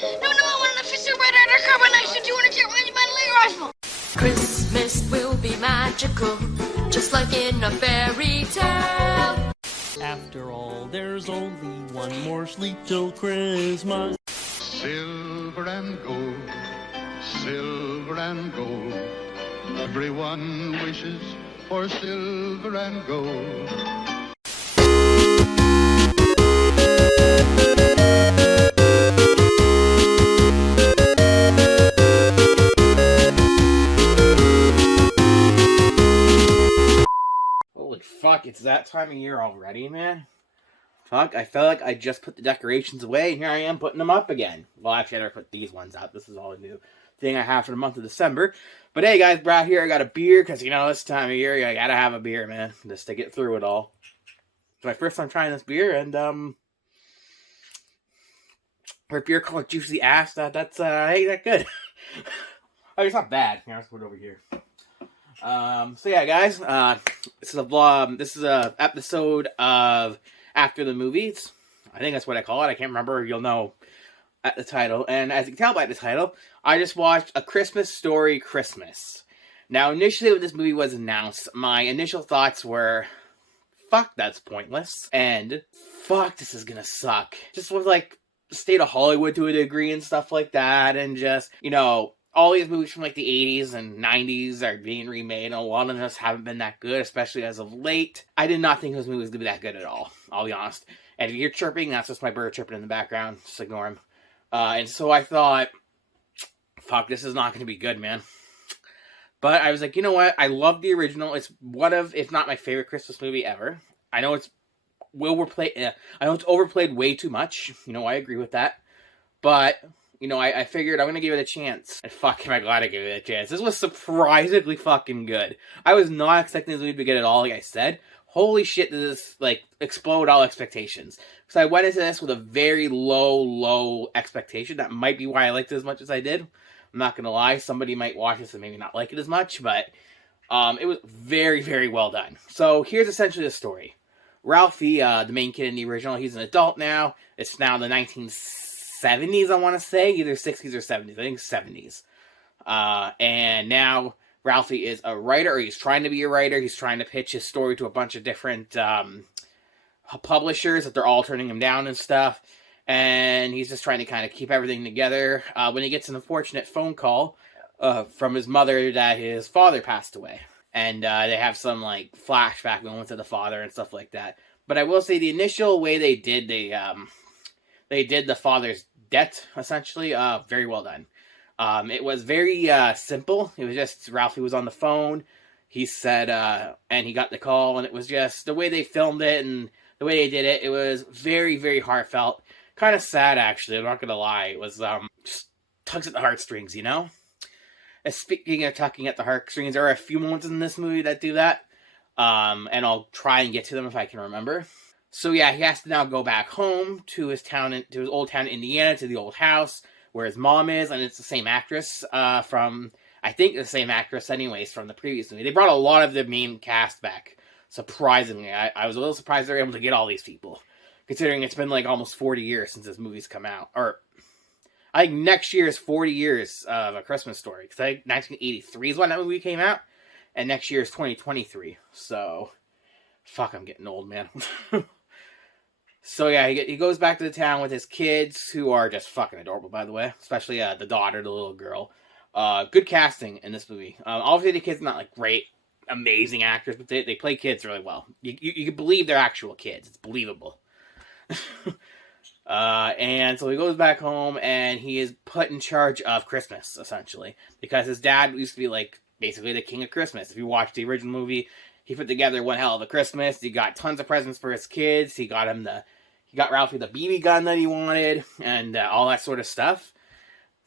No, I want an official red undercover knife to 200 count my rifle. Christmas will be magical, just like in a fairy tale. After all, there's only one more sleep till Christmas. Silver and gold, silver and gold. Everyone wishes for silver and gold. Holy fuck, it's that time of year already, man. Fuck, I felt like I just put the decorations away, and here I am putting them up again. Well, actually, I never put these ones up. This is all a new thing I have for the month of December. But hey, guys, Brad here. I got a beer, because, you know, this time of year, you gotta have a beer, man, just to get through it all. It's my first time trying this beer, and, for a beer called Juicy Ass, that's ain't that good. Oh, it's not bad. Here, let's put it over here. So yeah, guys, this is a vlog. This is a episode of After the Movies. I think that's what I call it. I can't remember. You'll know at the title. And as you can tell by the title, I just watched A Christmas Story Christmas. Now, initially when this movie was announced, my initial thoughts were, fuck, that's pointless. And fuck, this is gonna suck. Just with, like, the state of Hollywood to a degree and stuff like that. And just, you know, all these movies from, like, the 80s and 90s are being remade, and a lot of them just haven't been that good, especially as of late. I did not think this movie was going to be that good at all, I'll be honest. And if you're chirping, that's just my bird chirping in the background. Just ignore him. And so I thought, fuck, this is not going to be good, man. But I was like, you know what? I love the original. It's one of, if not my favorite Christmas movie ever. I know it's overplayed. I know it's overplayed way too much. You know, I agree with that. But you know, I figured I'm going to give it a chance. And fuck, am I glad I gave it a chance. This was surprisingly fucking good. I was not expecting this movie to be good at all, like I said. Holy shit, did this, like, explode all expectations. Because I went into this with a very low expectation. That might be why I liked it as much as I did. I'm not going to lie. Somebody might watch this and maybe not like it as much. But it was very, very well done. So here's essentially the story. Ralphie, the main kid in the original, he's an adult now. It's now the 1970s, I want to say, either 60s or 70s. I think 70s. And now Ralphie is a writer, or he's trying to be a writer. He's trying to pitch his story to a bunch of different publishers that they're all turning him down and stuff. And he's just trying to kind of keep everything together when he gets an unfortunate phone call from his mother that his father passed away. And they have some, like, flashback moments of the father and stuff like that. But I will say the initial way they did the father's death, essentially, very well done. It was very simple. It was just Ralphie was on the phone. He said, and he got the call, and it was just the way they filmed it and the way they did it. It was very, very heartfelt. Kind of sad, actually. I'm not gonna lie. It was just tugs at the heartstrings, you know. And speaking of tugging at the heartstrings, there are a few moments in this movie that do that, and I'll try and get to them if I can remember. So yeah, he has to now go back home to his town, to his old town, Indiana, to the old house where his mom is, and it's the same actress from, I think the same actress anyways, from the previous movie. They brought a lot of the main cast back, surprisingly. I was a little surprised they were able to get all these people, considering it's been like almost 40 years since this movie's come out. Or, I think next year is 40 years of A Christmas Story, because I think 1983 is when that movie came out, and next year is 2023, so, fuck, I'm getting old, man. So yeah, he goes back to the town with his kids, who are just fucking adorable, by the way. Especially the daughter, the little girl. Good casting in this movie. Obviously the kids are not like great, amazing actors, but they play kids really well. You can believe they're actual kids. It's believable. And so he goes back home, and he is put in charge of Christmas, essentially. Because his dad used to be, like, basically the king of Christmas. If you watch the original movie, he put together one hell of a Christmas. He got tons of presents for his kids. He got Ralphie the BB gun that he wanted, and all that sort of stuff.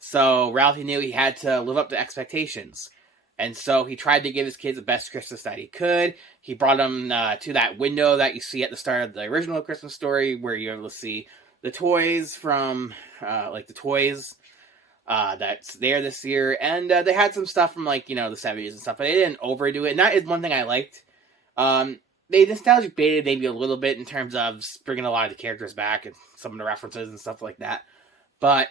So Ralphie knew he had to live up to expectations. And so he tried to give his kids the best Christmas that he could. He brought them to that window that you see at the start of the original Christmas Story, where you're able to see the toys from, that's there this year. And they had some stuff from, like, you know, the 70s and stuff, but they didn't overdo it. And that is one thing I liked. They nostalgic baited maybe a little bit in terms of bringing a lot of the characters back and some of the references and stuff like that. But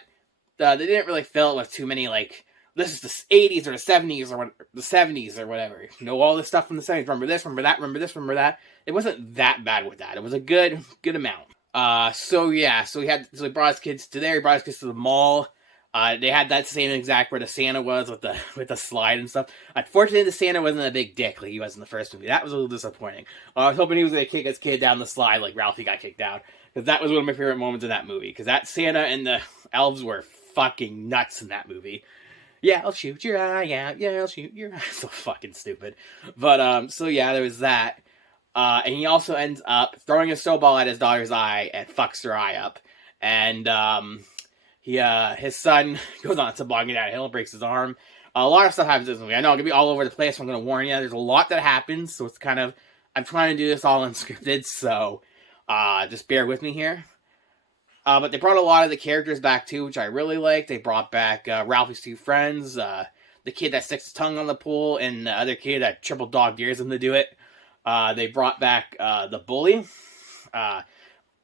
they didn't really fill it with too many, like, this is the 80s or the 70s or the 70s or whatever. You know, all this stuff from the 70s. Remember this, remember that, remember this, remember that. It wasn't that bad with that. It was a good amount. So he brought his kids to there. He brought his kids to the mall. They had that same exact where the Santa was with the slide and stuff. Unfortunately, the Santa wasn't a big dick like he was in the first movie. That was a little disappointing. I was hoping he was going to kick his kid down the slide like Ralphie got kicked down. Because that was one of my favorite moments in that movie. Because that Santa and the elves were fucking nuts in that movie. Yeah, I'll shoot your eye out. Yeah, I'll shoot your eye. So fucking stupid. But, so yeah, there was that. And he also ends up throwing a snowball at his daughter's eye and fucks her eye up. And, his son goes on to bogging down a hill and breaks his arm. A lot of stuff happens in this movie. I know I'm going to be all over the place, so I'm going to warn you. There's a lot that happens, so it's kind of... I'm trying to do this all unscripted, so just bear with me here. But they brought a lot of the characters back, too, which I really liked. They brought back Ralphie's two friends, the kid that sticks his tongue on the pool, and the other kid that triple dog dares him to do it. They brought back the bully.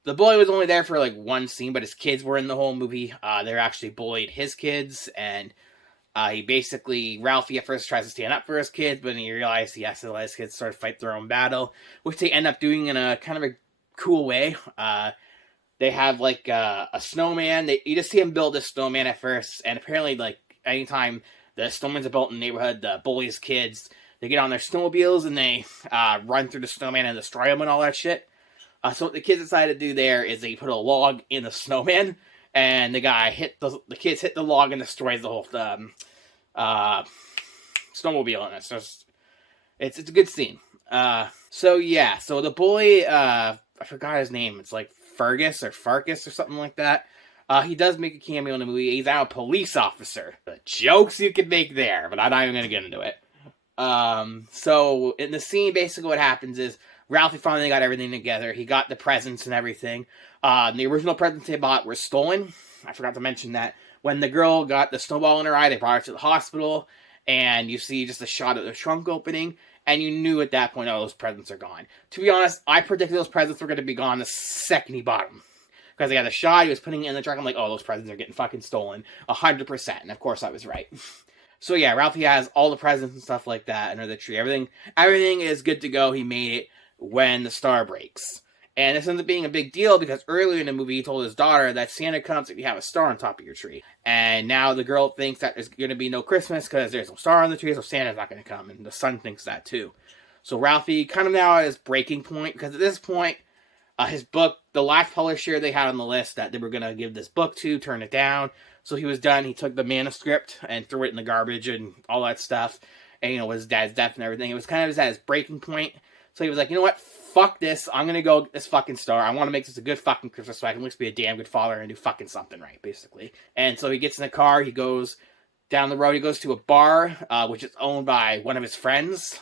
The bully was only there for, like, one scene, but his kids were in the whole movie. They actually bullied his kids, and Ralphie at first tries to stand up for his kids, but then he realized he has to let his kids sort of fight their own battle, which they end up doing in a kind of a cool way. They have, like, a snowman. You just see him build this snowman at first, and apparently, like, anytime the snowmans are built in the neighborhood, the bullies' kids, they get on their snowmobiles, and they run through the snowman and destroy him and all that shit. So what the kids decided to do there is they put a log in the snowman, and the kids hit the log and destroys the whole snowmobile, and it's a good scene. So the bully, I forgot his name. It's like Fergus or Farkas or something like that. He does make a cameo in the movie. He's now a police officer. The jokes you can make there, but I'm not even gonna get into it. So in the scene, basically what happens is Ralphie finally got everything together. He got the presents and everything. The original presents they bought were stolen. I forgot to mention that. When the girl got the snowball in her eye, they brought her to the hospital, and you see just a shot of the trunk opening, and you knew at that point, oh, those presents are gone. To be honest, I predicted those presents were going to be gone the second he bought them. Because they had a shot, he was putting it in the trunk, I'm like, oh, those presents are getting fucking stolen. 100%, and of course I was right. So yeah, Ralphie has all the presents and stuff like that under the tree. Everything is good to go. He made it when the star breaks. And this ends up being a big deal because earlier in the movie he told his daughter that Santa comes if you have a star on top of your tree. And now the girl thinks that there's going to be no Christmas because there's no star on the tree, so Santa's not going to come. And the son thinks that too. So Ralphie kind of now at his breaking point, because at this point, his book, the last publisher they had on the list that they were going to give this book to, turned it down. So he was done. He took the manuscript and threw it in the garbage and all that stuff. And, his dad's death and everything. It was kind of at his breaking point. So he was like, you know what? Fuck this. I'm going to go get this fucking star. I want to make this a good fucking Christmas so I can at least be a damn good father and do fucking something right, basically. And so he gets in the car. He goes down the road. He goes to a bar, which is owned by one of his friends.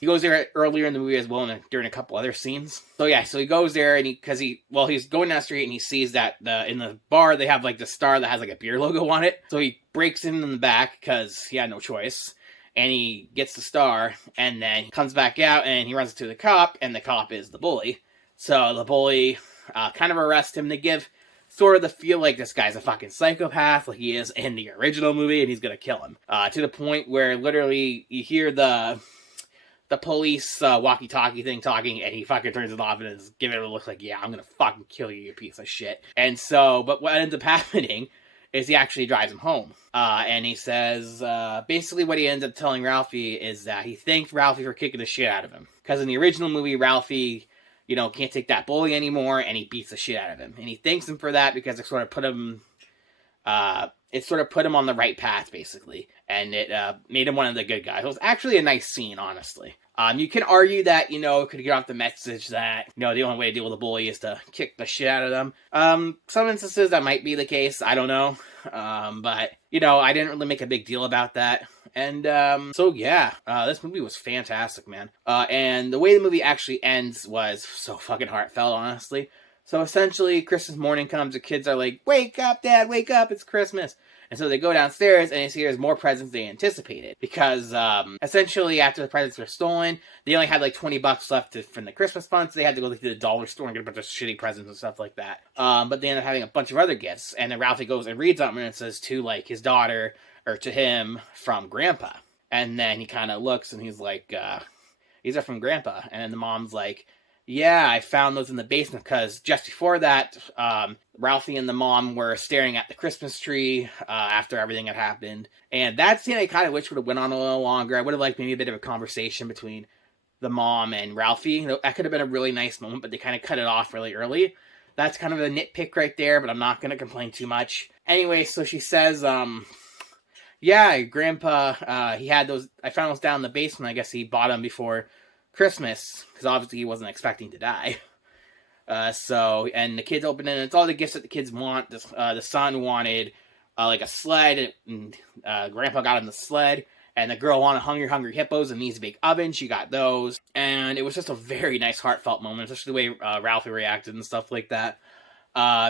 He goes there earlier in the movie as well and during a couple other scenes. So yeah, so he goes there and he's going down the street and he sees that in the bar they have like the star that has like a beer logo on it. So he breaks in the back because he had no choice. And he gets the star, and then he comes back out, and he runs to the cop, and the cop is the bully. So the bully kind of arrests him to give sort of the feel like this guy's a fucking psychopath, like he is in the original movie, and he's gonna kill him. To the point where literally you hear the police walkie-talkie thing talking, and he fucking turns it off and is giving it a look like, yeah, I'm gonna fucking kill you, you piece of shit. And so, but what ends up happening is he actually drives him home. And he says, basically what he ends up telling Ralphie is that he thanked Ralphie for kicking the shit out of him. Because in the original movie, Ralphie, can't take that bully anymore, and he beats the shit out of him. And he thanks him for that because it sort of put him, on the right path, basically. And it made him one of the good guys. It was actually a nice scene, honestly. You can argue that, it could get off the message that, the only way to deal with a bully is to kick the shit out of them. Some instances that might be the case, I don't know. But, I didn't really make a big deal about that. And, this movie was fantastic, man. And the way the movie actually ends was so fucking heartfelt, honestly. So essentially, Christmas morning comes, the kids are like, "Wake up, Dad, wake up, it's Christmas." And so they go downstairs, and they see there's more presents than they anticipated. Because, essentially, after the presents were stolen, they only had like $20 left from the Christmas fund, so they had to go to the dollar store and get a bunch of shitty presents and stuff like that. But they end up having a bunch of other gifts, and then Ralphie goes and reads them, and it says to, like, his daughter, or to him, from Grandpa. And then he kind of looks, and he's like, these are from Grandpa. And then the mom's like, yeah, I found those in the basement, because just before that, Ralphie and the mom were staring at the Christmas tree after everything had happened. And that scene I kind of wish would have went on a little longer. I would have liked maybe a bit of a conversation between the mom and Ralphie. That could have been a really nice moment, but they kind of cut it off really early. That's kind of a nitpick right there, but I'm not going to complain too much. Anyway, so she says, yeah, Grandpa, he had those, I found those down in the basement. I guess he bought them before Christmas, because obviously he wasn't expecting to die. And the kids open it, and it's all the gifts that the kids want. The son wanted, like a sled, and Grandpa got him the sled, and the girl wanted Hungry Hungry Hippos and these big ovens. She got those, and it was just a very nice, heartfelt moment, especially the way Ralphie reacted and stuff like that,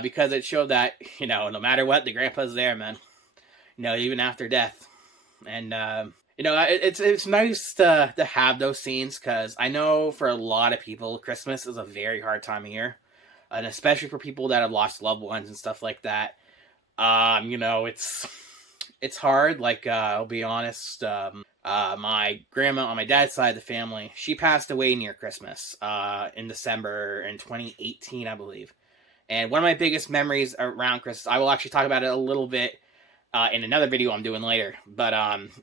because it showed that, no matter what, the Grandpa's there, man. Even after death. And, it's nice to have those scenes, because I know for a lot of people, Christmas is a very hard time of year, and especially for people that have lost loved ones and stuff like that. It's hard. Like, I'll be honest, my grandma on my dad's side of the family, she passed away near Christmas, in December in 2018, I believe. And one of my biggest memories around Christmas, I will actually talk about it a little bit in another video I'm doing later, but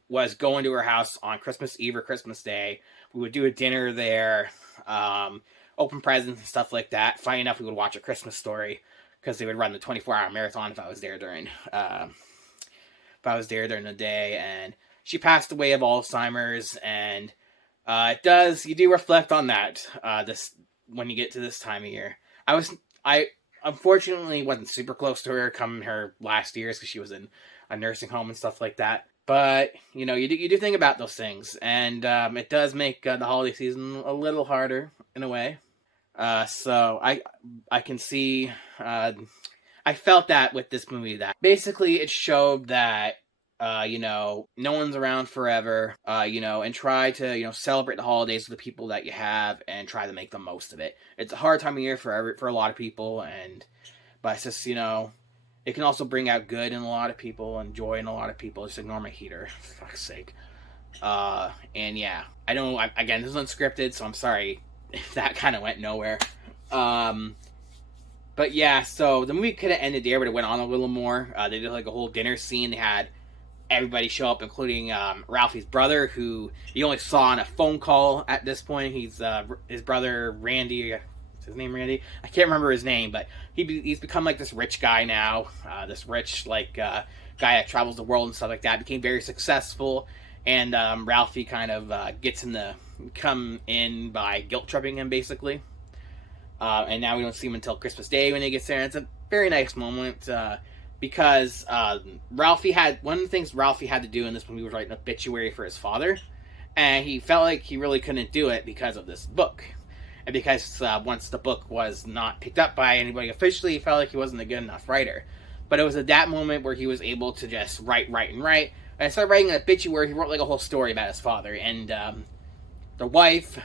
was going to her house on Christmas Eve or Christmas Day. We would do a dinner there, open presents and stuff like that. Funny enough, we would watch A Christmas Story, because they would run the 24-hour marathon if I was there during the day. And she passed away of Alzheimer's, and you do reflect on that when you get to this time of year. I unfortunately wasn't super close to her come her last years, because she was in a nursing home and stuff like that. But, you do think about those things. And it does make the holiday season a little harder, in a way. So I can see... I felt that with this movie, that basically it showed that, no one's around forever, and try to, celebrate the holidays with the people that you have and try to make the most of it. It's a hard time of year for a lot of people, but it's just, it can also bring out good in a lot of people and joy in a lot of people. Just ignore my heater, for fuck's sake. And yeah, again, this is unscripted, so I'm sorry if that kind of went nowhere. But yeah, so the movie could have ended there, but it went on a little more. They did like a whole dinner scene. They had everybody show up, including Ralphie's brother, who you only saw on a phone call at this point. He's his brother, Randy. What's his name, Randy? I can't remember his name, but he's become like this rich guy now. This rich guy that travels the world and stuff like that. Became very successful, and Ralphie kind of gets him to come in by guilt tripping him, basically. And now we don't see him until Christmas Day when he gets there. And it's a very nice moment, because Ralphie had... One of the things Ralphie had to do in this movie was write an obituary for his father. And he felt like he really couldn't do it because of this book. And because once the book was not picked up by anybody officially, he felt like he wasn't a good enough writer. But it was at that moment where he was able to just write. And I started writing an obituary. He wrote like a whole story about his father. And the wife...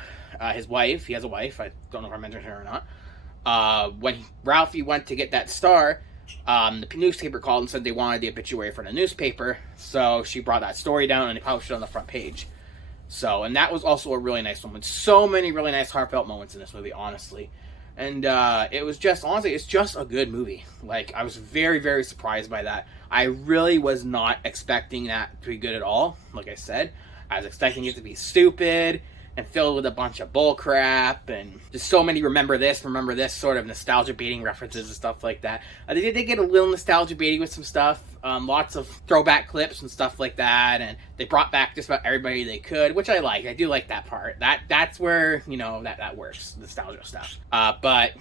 his wife, he has a wife, I don't know if I mentioned her or not, when Ralphie went to get that star, the newspaper called and said they wanted the obituary for the newspaper, so she brought that story down and they published it on the front page. So, and that was also a really nice moment. So many really nice heartfelt moments in this movie, honestly. And it was just, honestly, it's just a good movie. Like, I was very, very surprised by that. I really was not expecting that to be good at all, like I said. I was expecting it to be stupid and filled with a bunch of bull crap, and just so many remember this sort of nostalgia baiting references and stuff like that. They did get a little nostalgia baiting with some stuff, lots of throwback clips and stuff like that, and they brought back just about everybody they could, which I like. I do like that part. That's where, that works, nostalgia stuff. But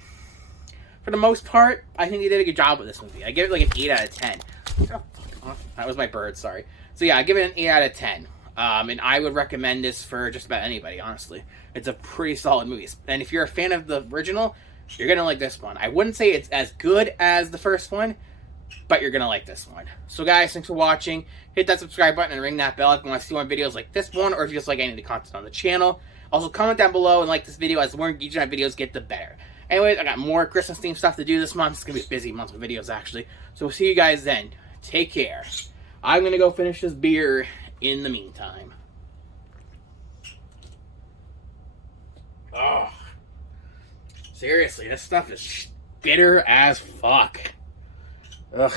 for the most part, I think they did a good job with this movie. I give it like an 8 out of 10. Oh, that was my bird, sorry. So yeah, I give it an 8 out of 10. And I would recommend this for just about anybody, honestly. It's a pretty solid movie. And if you're a fan of the original, You're gonna like this one. I wouldn't say it's as good as the first one, but you're gonna like this one. So guys, thanks for watching. Hit that subscribe button and ring that bell if you want to see more videos like this one, or if you just like any of the content on the channel. Also, comment down below and like this video. As the more engagement my videos get, the better. Anyways, I got more Christmas themed stuff to do this month. It's gonna be a busy month with videos, actually. So we'll see you guys then. Take care. I'm gonna go finish this beer in the meantime. Oh, seriously, this stuff is bitter as fuck. Ugh.